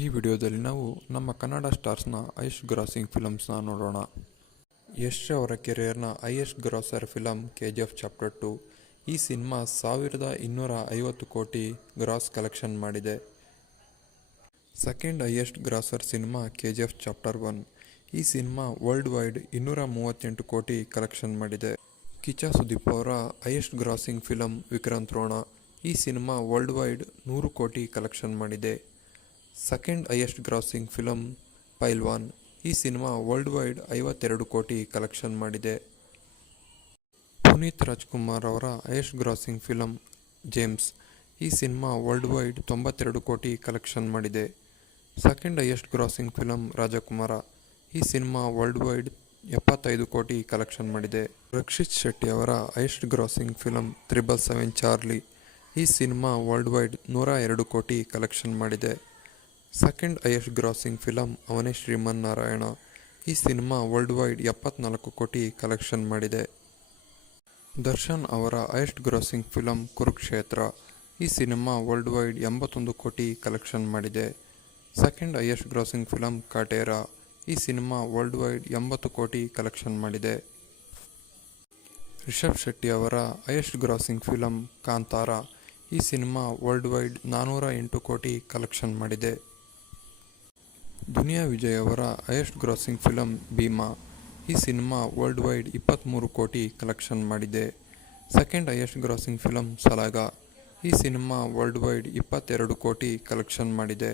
ಈ ವಿಡಿಯೋದಲ್ಲಿ ನಾವು ನಮ್ಮ ಕನ್ನಡ ಸ್ಟಾರ್ಸ್ನ ಐಶ್ ಗ್ರಾಸಿಂಗ್ ಫಿಲಮ್ಸ್ನ ನೋಡೋಣ. ಯಶ್ ಅವರ ಕೆರಿಯರ್ನ highest grosser film K G F chapter two ಈ ಸಿನಿಮಾ ಸಾವಿರದ ಇನ್ನೂರ ಐವತ್ತು ಕೋಟಿ ಗ್ರಾಸ್ ಕಲೆಕ್ಷನ್ ಮಾಡಿದೆ. Second highest grosser cinema K G F chapter one ಈ ಸಿನಿಮಾ ವರ್ಲ್ಡ್ ವೈಡ್ ಇನ್ನೂರ ಮೂವತ್ತೆಂಟು ಕೋಟಿ ಕಲೆಕ್ಷನ್ ಮಾಡಿದೆ. ಕಿಚಾ ಸುದೀಪ್ ಅವರ highest grossing film Vikrant Rona ಈ ಸಿನಿಮಾ ವರ್ಲ್ಡ್ ವೈಡ್ ನೂರು ಕೋಟಿ ಕಲೆಕ್ಷನ್ ಮಾಡಿದೆ. Second highest grossing film Pailwaan ಈ ಸಿನಿಮಾ ವರ್ಲ್ಡ್ ವೈಡ್ ಐವತ್ತೆರಡು ಕೋಟಿ ಕಲೆಕ್ಷನ್ ಮಾಡಿದೆ. ಪುನೀತ್ ರಾಜ್ಕುಮಾರ್ ಅವರ ಹೈಯೆಸ್ಟ್ ಗ್ರಾಸಿಂಗ್ ಫಿಲಮ್ ಜೇಮ್ಸ್ ಈ ಸಿನಿಮಾ ವರ್ಲ್ಡ್ ವೈಡ್ ತೊಂಬತ್ತೆರಡು ಕೋಟಿ ಕಲೆಕ್ಷನ್ ಮಾಡಿದೆ. Second highest grossing film Rajakumara. ಈ ಸಿನಿಮಾ ವರ್ಲ್ಡ್ ವೈಡ್ ಎಪ್ಪತ್ತೈದು ಕೋಟಿ ಕಲೆಕ್ಷನ್ ಮಾಡಿದೆ. ರಕ್ಷಿತ್ ಶೆಟ್ಟಿ ಅವರ highest grossing film triple seven Charlie ಈ ಸಿನಿಮಾ ವರ್ಲ್ಡ್ ವೈಡ್ ನೂರ ಎರಡು ಕೋಟಿ ಕಲೆಕ್ಷನ್ ಮಾಡಿದೆ. ಸೆಕೆಂಡ್ ಹೈಯೆಸ್ಟ್ ಗ್ರಾಸಿಂಗ್ ಫಿಲಮ್ ಅವನೇ ಶ್ರೀಮನ್ನಾರಾಯಣ. ಈ ಸಿನಿಮಾ ವರ್ಲ್ಡ್ ವೈಡ್ ಎಪ್ಪತ್ನಾಲ್ಕು ಕೋಟಿ ಕಲೆಕ್ಷನ್ ಮಾಡಿದೆ. ದರ್ಶನ್ ಅವರ ಹೈಯೆಸ್ಟ್ ಗ್ರಾಸಿಂಗ್ ಫಿಲಮ್ ಕುರುಕ್ಷೇತ್ರ ಈ ಸಿನಿಮಾ ವರ್ಲ್ಡ್ ವೈಡ್ ಎಂಬತ್ತೊಂದು ಕೋಟಿ ಕಲೆಕ್ಷನ್ ಮಾಡಿದೆ. Second highest grossing film Kaatera ಈ ಸಿನಿಮಾ ವರ್ಲ್ಡ್ ವೈಡ್ ಎಂಬತ್ತು ಕೋಟಿ ಕಲೆಕ್ಷನ್ ಮಾಡಿದೆ. ರಿಷಬ್ ಶೆಟ್ಟಿ ಅವರ ಹೈಯೆಸ್ಟ್ ಗ್ರಾಸಿಂಗ್ ಫಿಲಮ್ ಕಾಂತಾರ ಈ ಸಿನಿಮಾ ವರ್ಲ್ಡ್ ವೈಡ್ ನಾನ್ನೂರ ಎಂಟು ಕೋಟಿ ಕಲೆಕ್ಷನ್ ಮಾಡಿದೆ. ದುನಿಯಾ ವಿಜಯ್ ಅವರ ಹೈಯೆಸ್ಟ್ ಗ್ರಾಸಿಂಗ್ ಫಿಲಮ್ ಭೀಮಾ ಈ ಸಿನಿಮಾ ವರ್ಲ್ಡ್ ವೈಡ್ ಇಪ್ಪತ್ತ್ಮೂರು ಕೋಟಿ ಕಲೆಕ್ಷನ್ ಮಾಡಿದೆ. Second highest grossing film Salaga ಈ ಸಿನಿಮಾ ವರ್ಲ್ಡ್ ವೈಡ್ ಇಪ್ಪತ್ತೆರಡು ಕೋಟಿ ಕಲೆಕ್ಷನ್ ಮಾಡಿದೆ.